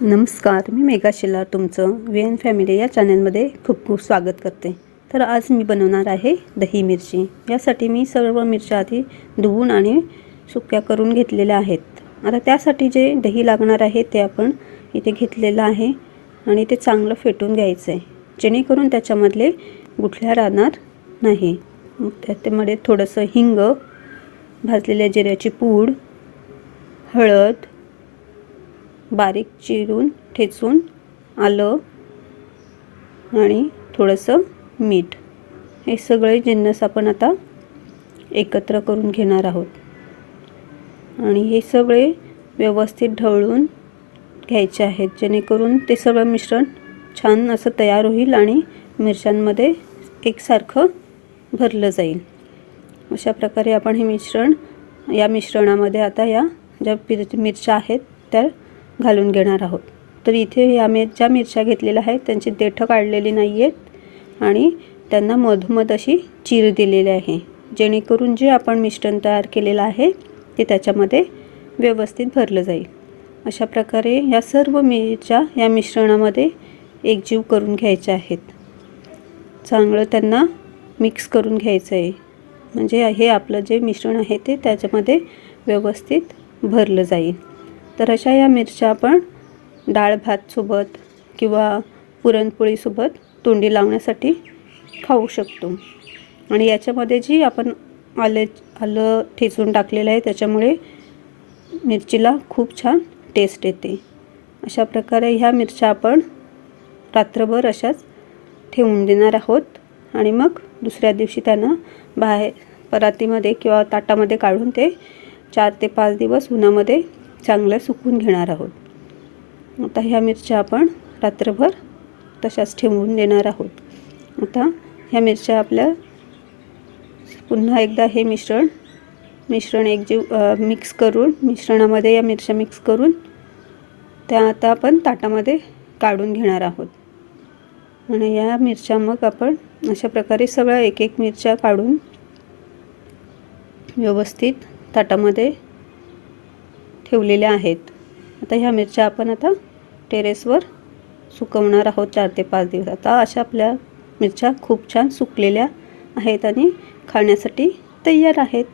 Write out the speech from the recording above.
नमस्कार, मी मेघा शिल्लार तुमचं VN family या चॅनलमध्ये खूप खूप स्वागत करते। तर आज मी बनवणार आहे दही मिरची। यासाठी मी सर्व मिरच्या आधी धुवून आणि सुक्या करून घेतलेल्या आहेत। आता त्यासाठी जे दही लागणार आहे ते आपण इथे घेतलेलं आहे आणि ते चांगलं फेटून घ्यायचं आहे, जेणेकरून त्याच्यामधले गुठळ्या राहणार नाही। मग त्यामध्ये थोडंसं हिंग, भाजलेल्या जिऱ्याची पूड, हळद, बारीक चिरून ठेचून आलं आणि थोडंसं मीठ, हे सगळे जिन्नस आपण आता एकत्र करून घेणार आहोत आणि हे सगळे व्यवस्थित ढवळून घ्यायचे आहेत, जेणेकरून ते सगळं मिश्रण छान असं तयार होईल आणि मिरच्यांमध्ये एकसारखं भरलं जाईल। अशा प्रकारे आपण हे या मिश्रणामध्ये आता या ज्या मिरच्या आहेत त्या घालून घेणार आहोत। तर इथे ज्या मिरच्या घेतलेल्या आहेत त्यांची देठं काढलेली नाही आहेत आणि त्यांना मधोमध अशी चीर दिलेली आहे, जेणेकरून जे आपण मिश्रण तयार केलेलं आहे ते त्याच्यामध्ये व्यवस्थित भरलं जाईल। अशा प्रकारे या सर्व मिरच्या या मिश्रणामध्ये एकजीव करून घ्यायच्या आहेत। चांगलं त्यांना मिक्स करून घ्यायचं आहे, म्हणजे हे आपलं जे मिश्रण आहे ते त्याच्यामध्ये व्यवस्थित भरलं जाईल। तर अशा या मिरच्या आपण डाळ भात सोबत किंवा पुरणपोळीसोबत तोंडी लावण्यासाठी खाऊ शकतो। आणि याच्यामध्ये जी आपण आलं ठेचून टाकलेलं आहे त्याच्यामुळे मिरचीला खूप छान टेस्ट येते। अशा प्रकारे ह्या मिरच्या आपण रात्रभर अशाच ठेवून देणार आहोत आणि मग दुसऱ्या दिवशी त्यांना बाहेर परातीमध्ये किंवा ताटामध्ये काढून ते 4 ते 5 दिवस उन्हामध्ये चांगलं सुकवून घेणार आहोत। आता ह्या मिरच्या आपण रात्रभर तशाच ठेवून देणार आहोत। आता ह्या मिरच्या आपल्या पुन्हा एकदा हे मिश्रण एकजीव मिक्स करून मिश्रणामध्ये या मिरच्या मिक्स करून त्या आता आपण ताटामध्ये काढून घेणार आहोत। आणि या मिरच्या मग आपण अशा प्रकारे सगळ्या एक एक मिरच्या काढून व्यवस्थित ताटामध्ये ठेवलेल्या आहेत। आता ह्या मिरच्या आपण आता टेरेसवर सुकवणार आहोत 4 ते 5 दिवस। आता अशा आपल्या मिरच्या खूप छान सुकलेल्या आहेत आणि खाण्यासाठी तयार आहेत।